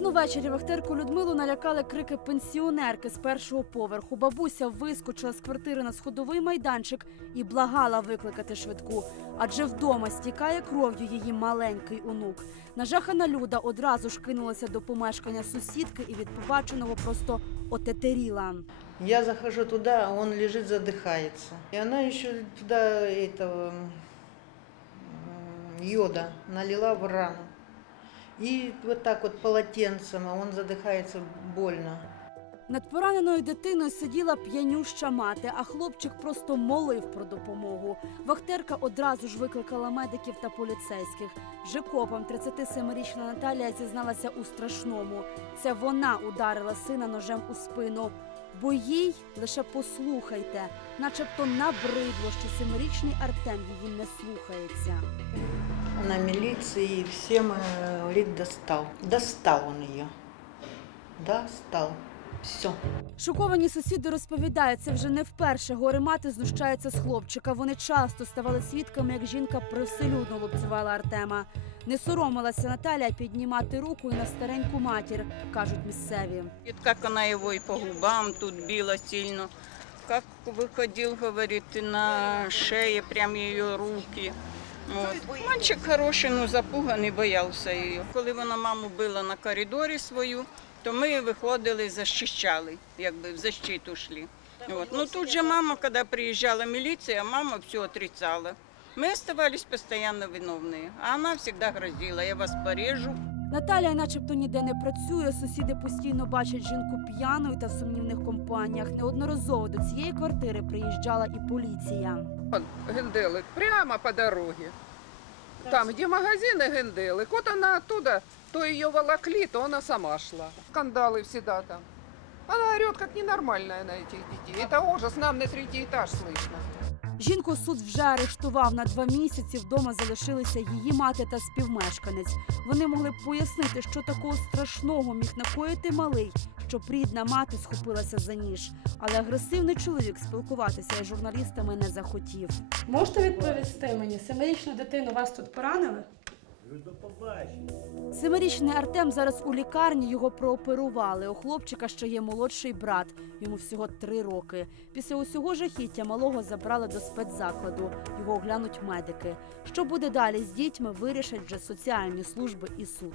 Пізно ввечері вахтерку Людмилу налякали крики пенсіонерки з першого поверху. Бабуся вискочила з квартири на сходовий майданчик і благала викликати швидку. Адже вдома стікає кров'ю її маленький онук. Нажахана люда одразу ж кинулася до помешкання сусідки і від побаченого просто отетеріла. Я захожу туда, а он лежит, задыхается. И она еще туда этого йода налила в рану. И вот так вот полотенцем, а он задыхается больно. Над пораненою дитиною сиділа п'янюща мати, а хлопчик просто молив про допомогу. Вахтерка одразу ж викликала медиків та поліцейських. Вже копом 37-річна Наталія зізналася у страшному. Це вона ударила сина ножем у спину. Бо їй лише послухайте, начебто набридло, що семирічний Артем її не слухається. Она милиции и всем э, говорит, достал. Достал он ее. Достал. Все. Шоковані сусіди розповідають, це вже не вперше горе мати знущається з хлопчика. Вони часто ставали свідками, як жінка привселюдно лупцювала Артема. Не соромилася Наталя піднімати руку і на стареньку матір, кажуть місцеві. И Как она его и по губам тут била сильно. Как выходил, говорит, и на шее прям ее руки. Вот. Мальчик хороший, ну запуганий, боявся її. Коли вона маму била на коридорі свою, то ми виходили, защищали, якби в защиту йшли. Вот. Ну тут же мама, коли приїжджала міліція, мама все отрицала. Мы оставались постоянно виновные, а она всегда грозила, я вас порежу, Наталя, начебто, ніде не працює. Сусіди постійно бачать жінку п'яною та в сумнівних компаніях. Неодноразово до цієї квартири приїжджала і поліція. Вот генделик прямо по дороге. Там, где магазины генделик. Вот она оттуда, то ее волокли, то она сама шла. Скандалы всегда там. Она орет, как ненормальная на этих детей. Это ужас, нам на третий этаж слышно. Жінку суд вже арештував на два місяці. Вдома залишилися її мати та співмешканець. Вони могли б пояснити, що такого страшного міг накоїти малий, щоб рідна мати схопилася за ніж. Але агресивний чоловік спілкуватися із журналістами не захотів. Можете відповісти мені, семирічну дитину вас тут поранили? Семирічний Артем зараз у лікарні його прооперували. У хлопчика ще є молодший брат. Йому всього три роки. Після усього жахіття малого забрали до спецзакладу. Його оглянуть медики. Що буде далі з дітьми, вирішать вже соціальні служби і суд.